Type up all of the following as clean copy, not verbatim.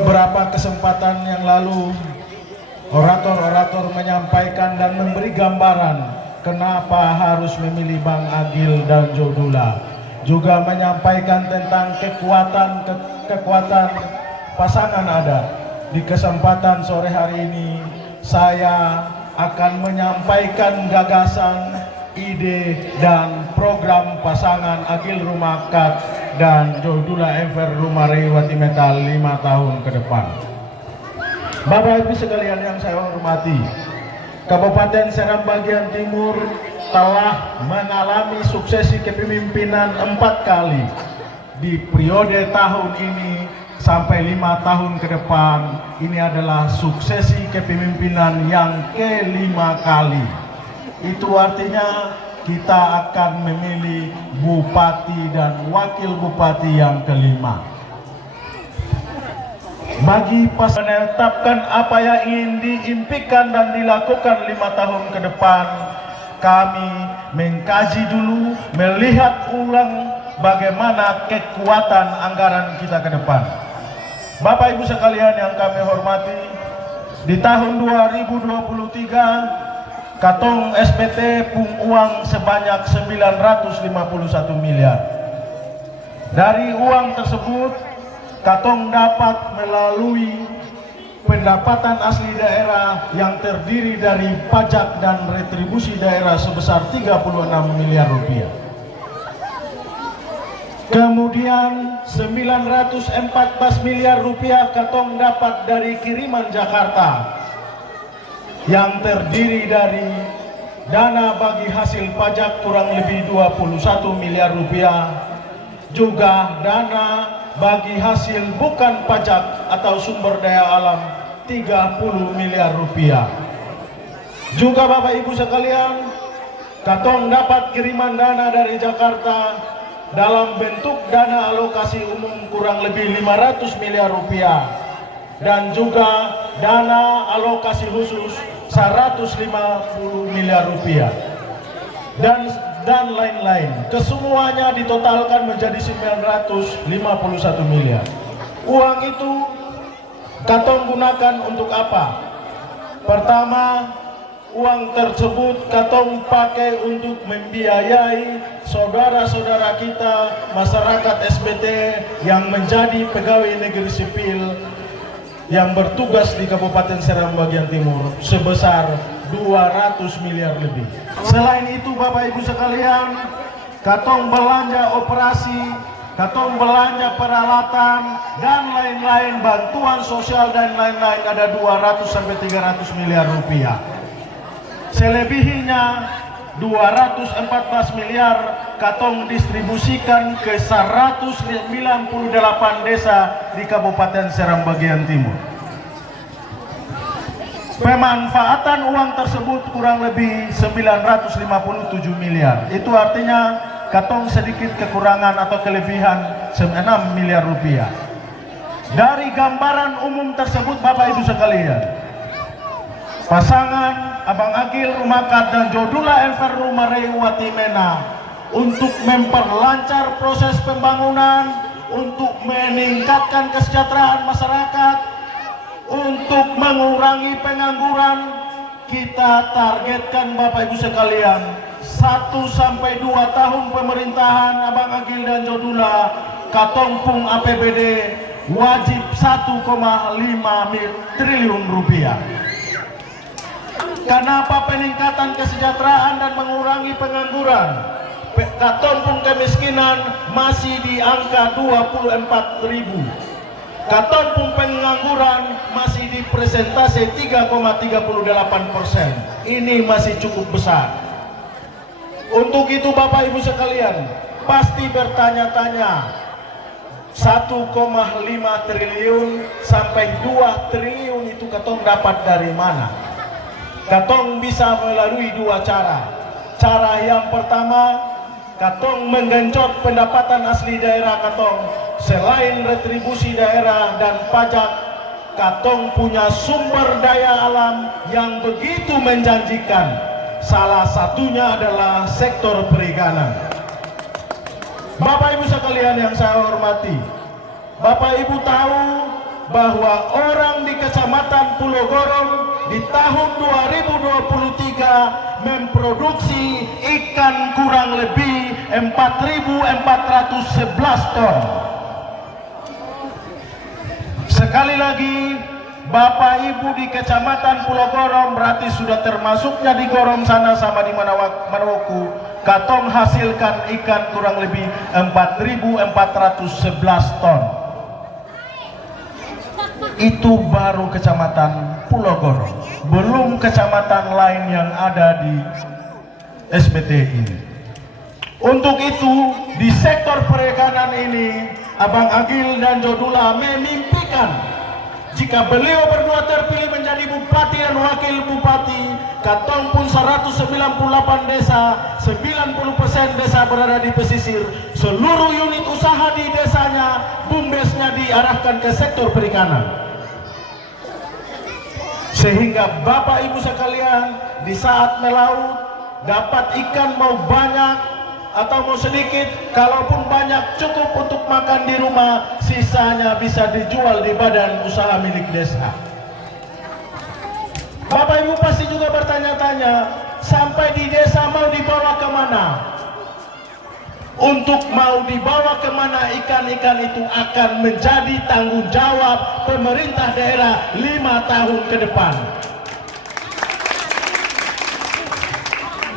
Beberapa kesempatan yang lalu orator-orator menyampaikan dan memberi gambaran kenapa harus memilih Bang Agil dan Jodula, juga menyampaikan tentang kekuatan pasangan adat. Di kesempatan sore hari ini saya akan menyampaikan gagasan, ide dan program pasangan Agil Rumakat dan Jodula Enver Rumarei Watimetal 5 tahun ke depan. Bapak Ibu sekalian yang saya hormati, Kabupaten Seram bagian Timur telah mengalami suksesi kepemimpinan 4 kali di periode tahun ini sampai 5 tahun ke depan. Ini adalah suksesi kepemimpinan yang ke-5 kali. Itu artinya kita akan memilih bupati dan wakil bupati yang ke-5. Bagi menetapkan apa yang ingin diimpikan dan dilakukan 5 tahun ke depan, kami mengkaji dulu, melihat ulang bagaimana kekuatan anggaran kita ke depan. Bapak Ibu sekalian yang kami hormati, di tahun 2023 Katong SPT pung uang sebanyak 951 miliar. Dari uang tersebut, Katong dapat melalui pendapatan asli daerah yang terdiri dari pajak dan retribusi daerah sebesar 36 miliar rupiah. Kemudian 914 miliar rupiah Katong dapat dari kiriman Jakarta yang terdiri dari dana bagi hasil pajak kurang lebih 21 miliar rupiah, juga dana bagi hasil bukan pajak atau sumber daya alam 30 miliar rupiah. Juga Bapak Ibu sekalian, Katong dapat kiriman dana dari Jakarta dalam bentuk dana alokasi umum kurang lebih 500 miliar rupiah dan juga dana alokasi khusus 150 miliar rupiah dan lain-lain. Kesemuanya ditotalkan menjadi 951 miliar. Uang itu Katong gunakan untuk apa? Pertama, uang tersebut Katong pakai untuk membiayai saudara-saudara kita masyarakat SBT yang menjadi pegawai negeri sipil yang bertugas di Kabupaten Seram bagian Timur sebesar 200 miliar lebih. Selain itu Bapak Ibu sekalian, Katong belanja operasi, Katong belanja peralatan dan lain-lain, bantuan sosial dan lain-lain ada 200 sampai 300 miliar rupiah. Selebihnya 214 miliar Katong distribusikan ke 198 desa di Kabupaten Seram bagian Timur. Pemanfaatan uang tersebut kurang lebih 957 miliar. Itu artinya Katong sedikit kekurangan atau kelebihan 6 miliar rupiah. Dari gambaran umum tersebut Bapak Ibu sekalian, pasangan Abang Agil Rumakat dan Jodula Enver Rumarei Watimena untuk memperlancar proses pembangunan, untuk meningkatkan kesejahteraan masyarakat, untuk mengurangi pengangguran, kita targetkan Bapak Ibu sekalian 1 sampai 2 tahun pemerintahan Abang Agil dan Jodula, Katong pung APBD wajib 1,5 triliun rupiah. Kenapa peningkatan kesejahteraan dan mengurangi pengangguran? Katong pun kemiskinan masih di angka 24.000. Katong pun pengangguran masih di persentase 3,38%. Ini masih cukup besar. Untuk itu Bapak Ibu sekalian pasti bertanya-tanya, 1,5 triliun sampai 2 triliun itu Katong dapat dari mana? Katong bisa melalui 2 cara. Cara yang pertama, Katong menggenjot pendapatan asli daerah Katong. Selain retribusi daerah dan pajak, Katong punya sumber daya alam yang begitu menjanjikan. Salah satunya adalah sektor perikanan. Bapak Ibu sekalian yang saya hormati, Bapak Ibu tahu bahwa orang di Kecamatan Pulau Gorong di tahun 2023 memproduksi ikan kurang lebih 4.411 ton. Sekali lagi, Bapak Ibu di Kecamatan Pulau Gorong berarti sudah termasuknya di Gorong sana sama di Maroku. Katong hasilkan ikan kurang lebih 4.411 ton. Itu baru Kecamatan Pulau Gorong, belum kecamatan lain yang ada di SBT ini. Untuk itu, di sektor perikanan ini, Abang Agil dan Jodula memimpikan jika beliau berdua terpilih menjadi bupati dan wakil bupati, katong pun 198 desa, 90% desa berada di pesisir, seluruh unit usaha di desanya, BUMDesnya diarahkan ke sektor perikanan. Sehingga Bapak Ibu sekalian di saat melaut dapat ikan mau banyak atau mau sedikit, kalaupun banyak cukup untuk makan di rumah, sisanya bisa dijual di badan usaha milik desa. Bapak Ibu pasti juga bertanya-tanya, sampai di desa mau dibawa kemana? Untuk mau dibawa kemana ikan-ikan itu akan menjadi tanggung jawab pemerintah daerah 5 tahun ke depan.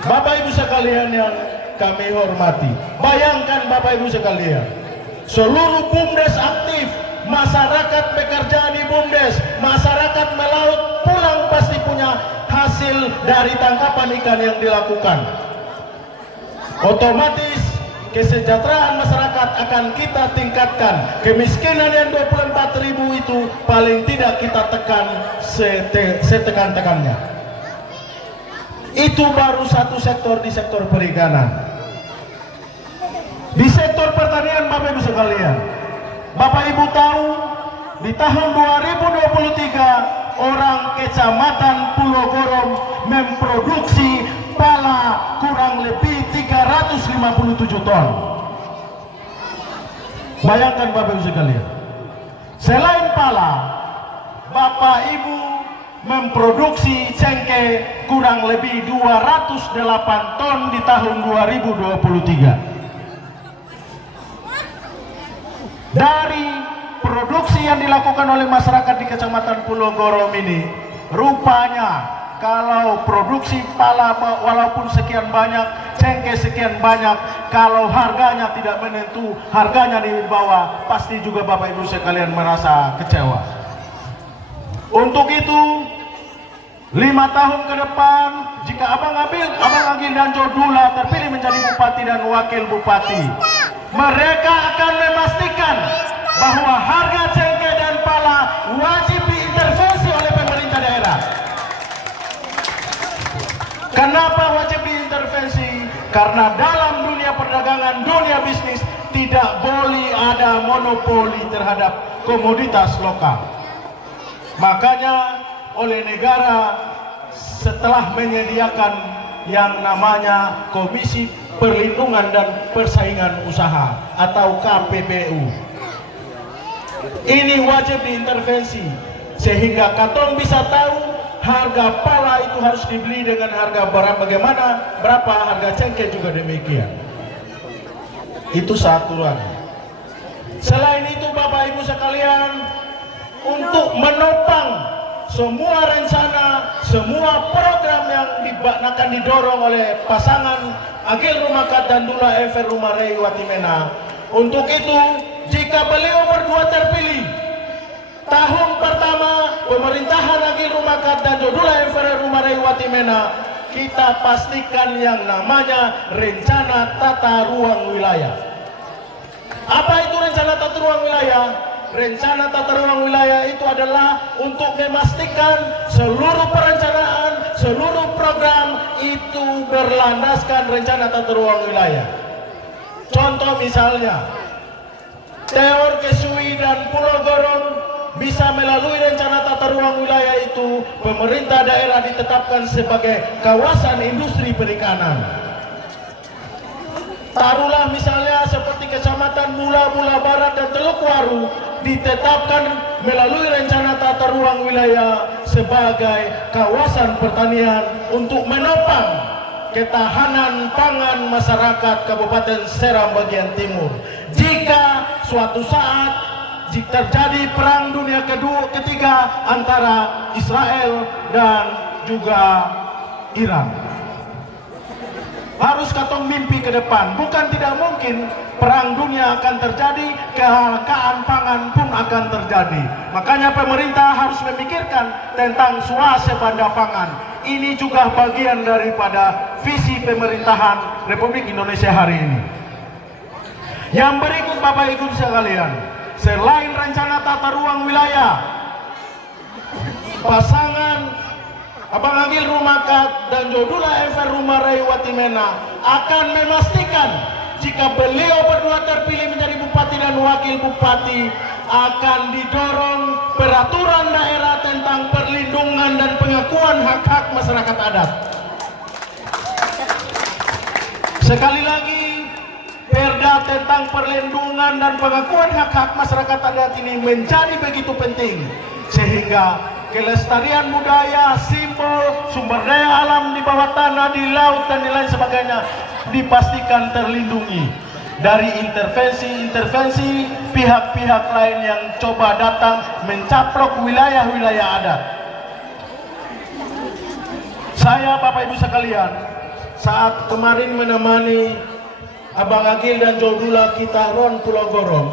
Bapak Ibu sekalian yang kami hormati, bayangkan Bapak Ibu sekalian, seluruh BUMDes aktif, masyarakat bekerja di BUMDes, masyarakat melaut pulang pasti punya hasil dari tangkapan ikan yang dilakukan. Otomatis kesejahteraan masyarakat akan kita tingkatkan. Kemiskinan yang 24.000 itu paling tidak kita tekan setekan-tekannya. Itu baru satu sektor di sektor perikanan. Di sektor pertanian Bapak Ibu sekalian, Bapak Ibu tahu di tahun 2023 orang Kecamatan Pulau Gorong memproduksi pala kurang lebih 357 ton. Bayangkan Bapak Ibu sekalian, selain pala, Bapak Ibu memproduksi cengkeh kurang lebih 208 ton di tahun 2023. Dari produksi yang dilakukan oleh masyarakat di Kecamatan Pulau Gorong ini, rupanya kalau produksi pala walaupun sekian banyak, cengkeh sekian banyak, kalau harganya tidak menentu, harganya di bawah, pasti juga Bapak Ibu sekalian merasa kecewa. Untuk itu, 5 tahun ke depan, jika Abang Agil dan Jodula terpilih menjadi bupati dan wakil bupati, mereka akan memastikan bahwa harga cengkeh dan pala wajib diintervensi oleh pemerintah daerah. Kenapa wajib diintervensi? Karena dalam dunia perdagangan, dunia bisnis, tidak boleh ada monopoli terhadap komoditas lokal. Makanya oleh negara setelah menyediakan yang namanya Komisi Perlindungan dan Persaingan Usaha atau KPPU, ini wajib diintervensi sehingga katong bisa tahu harga pala itu harus dibeli dengan harga berapa harga cengkeh juga demikian. Itu satuan. Selain itu Bapak Ibu sekalian, untuk menopang semua rencana, semua program yang akan didorong oleh pasangan Agil Rumakat dan Dula Efer Rumarei Watimena. Untuk itu, jika beliau berdua terpilih, tahun pertama pemerintahan Agil Rumakat dan Dula Efer Rumarei Watimena, kita pastikan yang namanya rencana tata ruang wilayah. Apa itu rencana tata ruang wilayah? Rencana tata ruang wilayah itu adalah untuk memastikan seluruh perencanaan, seluruh program itu berlandaskan rencana tata ruang wilayah. Contoh misalnya, Teor Kesui dan Pulau Gorong bisa melalui rencana tata ruang wilayah itu, pemerintah daerah ditetapkan sebagai kawasan industri perikanan. Taruhlah misalnya seperti Kecamatan Mula-Mula Barat dan Teluk Waru ditetapkan melalui rencana tata ruang wilayah sebagai kawasan pertanian untuk menopang ketahanan pangan masyarakat Kabupaten Seram bagian timur. Jika suatu saat terjadi perang dunia ketiga antara Israel dan juga Iran, harus katong mimpi ke depan. Bukan tidak mungkin perang dunia akan terjadi, kehalakaan pangan pun akan terjadi. Makanya pemerintah harus memikirkan tentang swasembada pangan. Ini juga bagian daripada visi pemerintahan Republik Indonesia hari ini. Yang berikut Bapak Ibu sekalian, selain rencana tata ruang wilayah, pasangan Abang Agil Rumakat dan Jodula Enver Rumarai Watimena akan memastikan jika beliau berdua terpilih menjadi bupati dan wakil bupati, akan didorong peraturan daerah tentang perlindungan dan pengakuan hak-hak masyarakat adat. Sekali lagi, perda tentang perlindungan dan pengakuan hak-hak masyarakat adat ini menjadi begitu penting, sehingga kelestarian budaya, simbol, sumber daya alam di bawah tanah, di laut, dan lain sebagainya dipastikan terlindungi dari intervensi pihak-pihak lain yang coba datang mencaplok wilayah-wilayah adat. Saya, Bapak Ibu sekalian, saat kemarin menemani Abang Agil dan Jodula kita ron Pulau Gorom,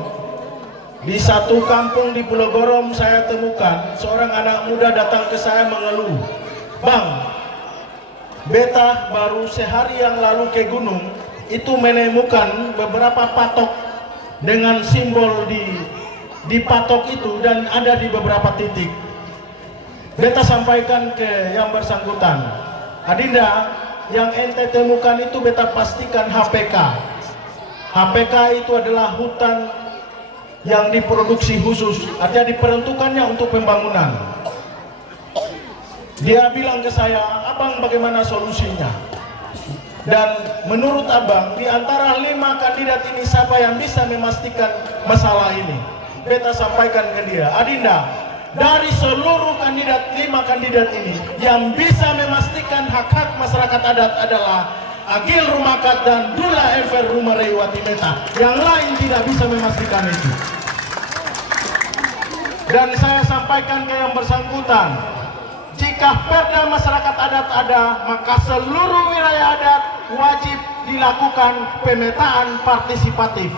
di satu kampung di Pulau Gorom saya temukan seorang anak muda datang ke saya mengeluh, "Bang, beta baru sehari yang lalu ke gunung, itu menemukan beberapa patok dengan simbol di patok itu dan ada di beberapa titik." Beta sampaikan ke yang bersangkutan, "Adinda, yang ente temukan itu beta pastikan HPK. HPK itu adalah hutan yang diproduksi khusus, artinya diperuntukannya untuk pembangunan." Dia bilang ke saya, "Abang, bagaimana solusinya?" Dan menurut Abang, di antara 5 kandidat ini siapa yang bisa memastikan masalah ini? Beta sampaikan ke dia, "Adinda, dari seluruh 5 kandidat ini yang bisa memastikan hak-hak masyarakat adat adalah Agil Rumakat dan Dula Enver Rumarai Watimena. Yang lain tidak bisa memastikan itu." Dan saya sampaikan ke yang bersangkutan, jika perda masyarakat adat ada, maka seluruh wilayah adat wajib dilakukan pemetaan partisipatif.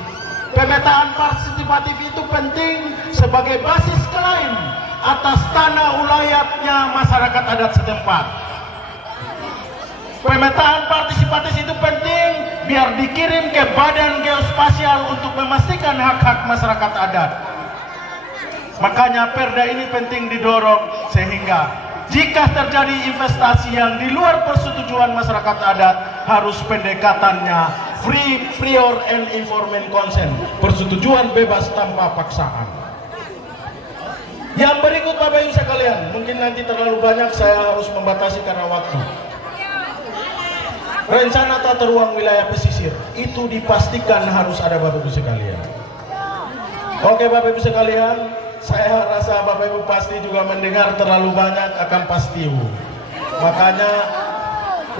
Pemetaan partisipatif itu penting sebagai basis klaim atas tanah ulayatnya masyarakat adat setempat. Pemetaan partisipatif itu penting biar dikirim ke Badan Geospasial untuk memastikan hak-hak masyarakat adat. Makanya perda ini penting didorong, sehingga jika terjadi investasi yang di luar persetujuan masyarakat adat, harus pendekatannya free, prior, and informed consent, persetujuan bebas tanpa paksaan. Yang berikut Bapak Ibu sekalian, mungkin nanti terlalu banyak, saya harus membatasi karena waktu. Rencana tata ruang wilayah pesisir itu dipastikan harus ada, Bapak Ibu sekalian. Oke Bapak Ibu sekalian, saya rasa Bapak Ibu pasti juga mendengar terlalu banyak akan pastiu. Makanya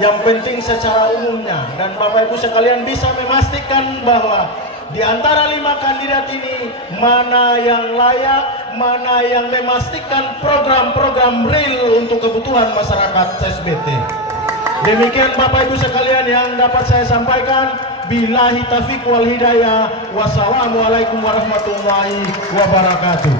yang penting secara umumnya, dan Bapak Ibu sekalian bisa memastikan bahwa di antara 5 kandidat ini mana yang layak, mana yang memastikan program-program real untuk kebutuhan masyarakat SBT. Demikian Bapak Ibu sekalian yang dapat saya sampaikan. Billahi taufiq wal hidayah. Wassalamualaikum warahmatullahi wabarakatuh.